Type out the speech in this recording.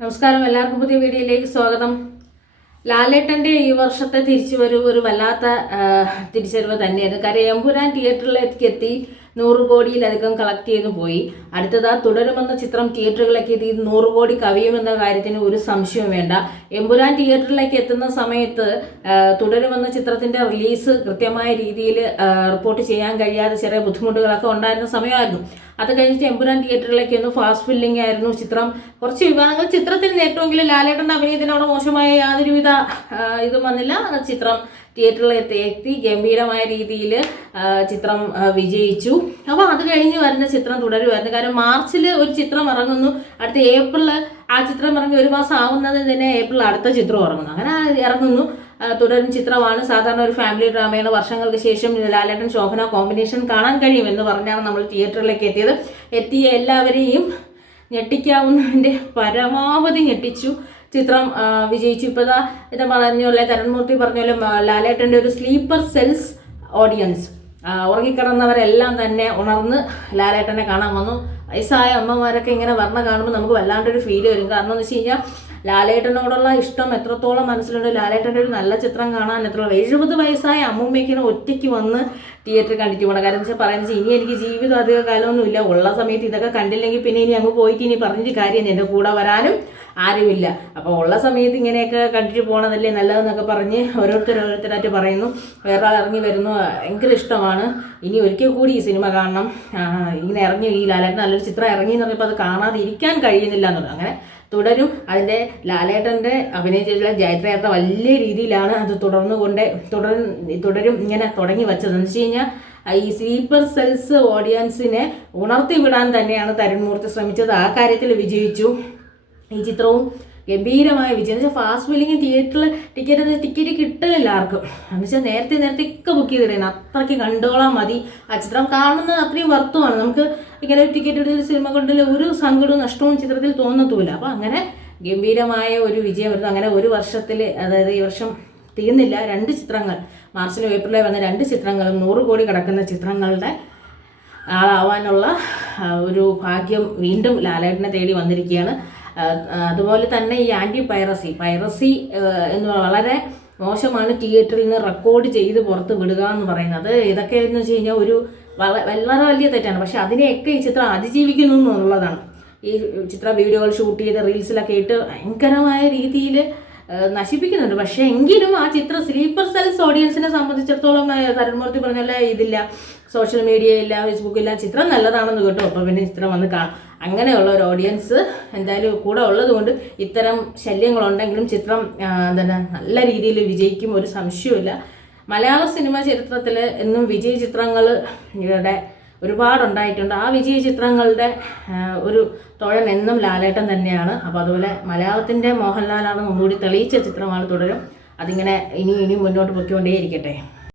നമസ്കാരം, എല്ലാവർക്കും പുതിയ വീഡിയോയിലേക്ക് സ്വാഗതം. ലാലേട്ടൻ്റെ ഈ വർഷത്തെ തിരിച്ചുവരവ് ഒരു വല്ലാത്ത തിരിച്ചുവരവ് തന്നെയായിരുന്നു. കാര്യം എമ്പുരാൻ തിയേറ്ററിലേക്ക് എത്തി 100 കോടിയിലധികം കളക്ട് ചെയ്തു പോയി. അടുത്തത് തുടരുമെന്ന ചിത്രം തിയേറ്ററുകളിലേക്ക് എത്തി 100 കോടി കവിയുമെന്ന കാര്യത്തിന് ഒരു സംശയവും വേണ്ട. എമ്പുരാൻ തിയേറ്ററിലേക്ക് എത്തുന്ന സമയത്ത് തുടരുമെന്ന ചിത്രത്തിന്റെ റിലീസ് കൃത്യമായ രീതിയിൽ റിപ്പോർട്ട് ചെയ്യാൻ കഴിയാതെ ചെറിയ ബുദ്ധിമുട്ടുകളൊക്കെ ഉണ്ടായിരുന്ന സമയമായിരുന്നു. അത് കഴിഞ്ഞിട്ട് എമ്പുരാൻ തിയേറ്ററിലേക്ക് ഒന്ന് ഫാസ്റ്റ് ഫില്ലിംഗ് ആയിരുന്നു ചിത്രം. കുറച്ച് വിവാദങ്ങൾ ചിത്രത്തിന് നേരിട്ടെങ്കിലും ലാലേട്ടൻ്റെ അഭിനയത്തിനോട് മോശമായ യാതൊരുവിധ ഇതും വന്നില്ല. ചിത്രം തിയേറ്ററിൽ എത്തി ഗംഭീരമായ രീതിയിൽ ചിത്രം വിജയിച്ചു. അപ്പോൾ അത് കഴിഞ്ഞ് വരുന്ന ചിത്രം തുടരുമായിരുന്നു. കാരണം മാർച്ചിൽ ഒരു ചിത്രം ഇറങ്ങുന്നു, അടുത്ത ഏപ്രിൽ ആ ചിത്രം ഇറങ്ങി 1 മാസം ആവുന്നതിന് തന്നെ ഏപ്രിൽ അടുത്ത ചിത്രം ഇറങ്ങുന്നു. അങ്ങനെ ഇറങ്ങുന്നു. തുടരും ചിത്രമാണ്. സാധാരണ ഒരു ഫാമിലി ഡ്രാമയാണ്. വർഷങ്ങൾക്ക് ശേഷം ലാലേട്ടൻ ശോഭന കോമ്പിനേഷൻ കാണാൻ കഴിയുമെന്ന് പറഞ്ഞാണ് നമ്മൾ തിയേറ്ററിലേക്ക് എത്തിയ എല്ലാവരെയും ഞെട്ടിക്കാവുന്നതിൻ്റെ പരമാവധി ഞെട്ടിച്ചു. ചിത്രം വിജയിച്ചു. ഇപ്പോഴാ ഇത് പറഞ്ഞ തരൺമൂർത്തി പറഞ്ഞ പോലെ ലാലേട്ടൻ്റെ ഒരു സ്ലീപ്പർ സെൽസ് ഓഡിയൻസ്, ഉറങ്ങിക്കിടന്നവരെല്ലാം തന്നെ ഉണർന്ന് ലാലേട്ടനെ കാണാൻ വന്നു. വയസ്സായ അമ്മമാരൊക്കെ ഇങ്ങനെ വർണ്ണ കാണുമ്പോൾ നമുക്ക് വല്ലാണ്ടൊരു ഫീൽ വരും. കാരണം എന്ന് വെച്ച് കഴിഞ്ഞാൽ ലാലേട്ടനോടുള്ള ഇഷ്ടം എത്രത്തോളം മനസ്സിലുണ്ട്. ലാലേട്ടൻ്റെ ഒരു നല്ല ചിത്രം കാണാൻ 70 വയസ്സായ അമ്മൂമ്മയ്ക്കിനെ ഒറ്റയ്ക്ക് വന്ന് തിയേറ്ററിൽ കണ്ടിട്ട് പോകണം. കാരണം വെച്ചാൽ പറയുന്നത് ഇനി എനിക്ക് ജീവിതം അധിക കാലമൊന്നുമില്ല, ഉള്ള സമയത്ത് ഇതൊക്കെ കണ്ടില്ലെങ്കിൽ പിന്നെ ഇനി അങ്ങ് പോയിട്ട് ഇനി പറഞ്ഞിട്ട് കാര്യം എൻ്റെ കൂടെ വരാനും ആരുമില്ല. അപ്പോൾ ഉള്ള സമയത്ത് ഇങ്ങനെയൊക്കെ കണ്ടിട്ട് പോകണതല്ലേ നല്ലതെന്നൊക്കെ പറഞ്ഞ് ഓരോരുത്തരായിട്ട് പറയുന്നു. വേറെ ആൾ ഇറങ്ങി വരുന്നു, ഭയങ്കര ഇഷ്ടമാണ്, ഇനി ഒരിക്കൽ കൂടി ഈ സിനിമ കാണണം, ഇങ്ങനെ ഇറങ്ങി ഈ ലാലേട്ടൻ നല്ലൊരു ചിത്രം ഇറങ്ങി എന്ന് പറഞ്ഞപ്പോൾ അത് കാണാതെ ഇരിക്കാൻ കഴിയുന്നില്ല എന്നുള്ളത്. അങ്ങനെ തുടരും. അതിൻ്റെ ലാലേട്ടൻ്റെ അഭിനയിച്ചിട്ടുള്ള ജയത്രയാത്ര വലിയ രീതിയിലാണ് അത് തുടരും ഇങ്ങനെ തുടങ്ങി വെച്ചതെന്ന് വെച്ച് കഴിഞ്ഞാൽ ഈ സ്ലീപ്പർ സെൽസ് ഓഡിയൻസിനെ ഉണർത്തി വിടാൻ തന്നെയാണ് തരുൺമൂർത്തി ശ്രമിച്ചത്. ആ കാര്യത്തിൽ വിജയിച്ചു. ഈ ചിത്രവും ഗംഭീരമായ വിജയം. എന്ന് വെച്ചാൽ ഫാസ്റ്റ് ഫില്ലിങ് തിയേറ്ററിൽ ടിക്കറ്റ് കിട്ടുന്നില്ല ആർക്കും. എന്ന് വെച്ചാൽ നേരത്തെ ഒക്കെ ബുക്ക് ചെയ്തിടുന്നത്, അത്രയ്ക്ക് കണ്ടോളാൻ മതി. ആ ചിത്രം കാണുന്നത് അത്രയും വർത്തുമാണ്. നമുക്ക് ഇങ്ങനെ ഒരു ടിക്കറ്റ് എടുത്ത സിനിമ കൊണ്ടിൽ ഒരു സങ്കടവും നഷ്ടവും ചിത്രത്തിൽ തോന്നത്തുമില്ല. അപ്പോൾ അങ്ങനെ ഗംഭീരമായ ഒരു വിജയം വരുന്നു. അങ്ങനെ ഒരു വർഷത്തിൽ, അതായത് ഈ വർഷം തീർന്നില്ല, 2 ചിത്രങ്ങൾ മാർച്ചിലും ഏപ്രിലിൽ വന്ന 2 ചിത്രങ്ങളും 100 കോടി കിടക്കുന്ന ചിത്രങ്ങളുടെ ആളാവാനുള്ള ഒരു ഭാഗ്യം വീണ്ടും ലാലേട്ടനെ തേടി വന്നിരിക്കുകയാണ്. അതുപോലെ തന്നെ ഈ ആൻറ്റി പൈറസി എന്ന് വളരെ മോശമാണ്. തിയേറ്ററിൽ നിന്ന് റെക്കോർഡ് ചെയ്ത് പുറത്ത് വിടുക എന്ന് പറയുന്നത് ഇതൊക്കെ എന്ന് വെച്ച് കഴിഞ്ഞാൽ ഒരു വളരെ വലിയ തെറ്റാണ്. പക്ഷെ അതിനെയൊക്കെ ഈ ചിത്രം അതിജീവിക്കുന്നു എന്നുള്ളതാണ്. ഈ ചിത്ര വീഡിയോകൾ ഷൂട്ട് ചെയ്ത് റീൽസിലൊക്കെ ഇട്ട് ഭയങ്കരമായ രീതിയിൽ നശിപ്പിക്കുന്നുണ്ട്. പക്ഷേ എങ്കിലും ആ ചിത്രം സ്ലീപ്പർ സെൽസ് ഓഡിയൻസിനെ സംബന്ധിച്ചിടത്തോളം തരുൺമൂർത്തി പറഞ്ഞല്ലേ ഇതില്ല, സോഷ്യൽ മീഡിയ ഇല്ല, ഫേസ്ബുക്കില്ല, ചിത്രം നല്ലതാണെന്ന് കേട്ടോ. അപ്പോൾ പിന്നെ ചിത്രം വന്ന് അങ്ങനെയുള്ള ഒരു ഓഡിയൻസ് എന്തായാലും കൂടെ ഉള്ളത് കൊണ്ട് ഇത്തരം ശല്യങ്ങളുണ്ടെങ്കിലും ചിത്രം നല്ല രീതിയിൽ വിജയിക്കും, ഒരു സംശയവുമില്ല. മലയാള സിനിമ ചരിത്രത്തിൽ എന്നും വിജയ ചിത്രങ്ങൾ ഇവിടെ ഒരുപാടുണ്ടായിട്ടുണ്ട്. ആ വിജയ ചിത്രങ്ങളുടെ ഒരു തോഴൻ എന്നും ലാലേട്ടൻ തന്നെയാണ്. അപ്പോൾ അതുപോലെ മലയാളത്തിൻ്റെ മോഹൻലാലാണ് ഒന്നുകൂടി തെളിയിച്ച ചിത്രമാണ് തുടരും. അതിങ്ങനെ ഇനി മുന്നോട്ട് പൊയ്ക്കൊണ്ടേയിരിക്കട്ടെ.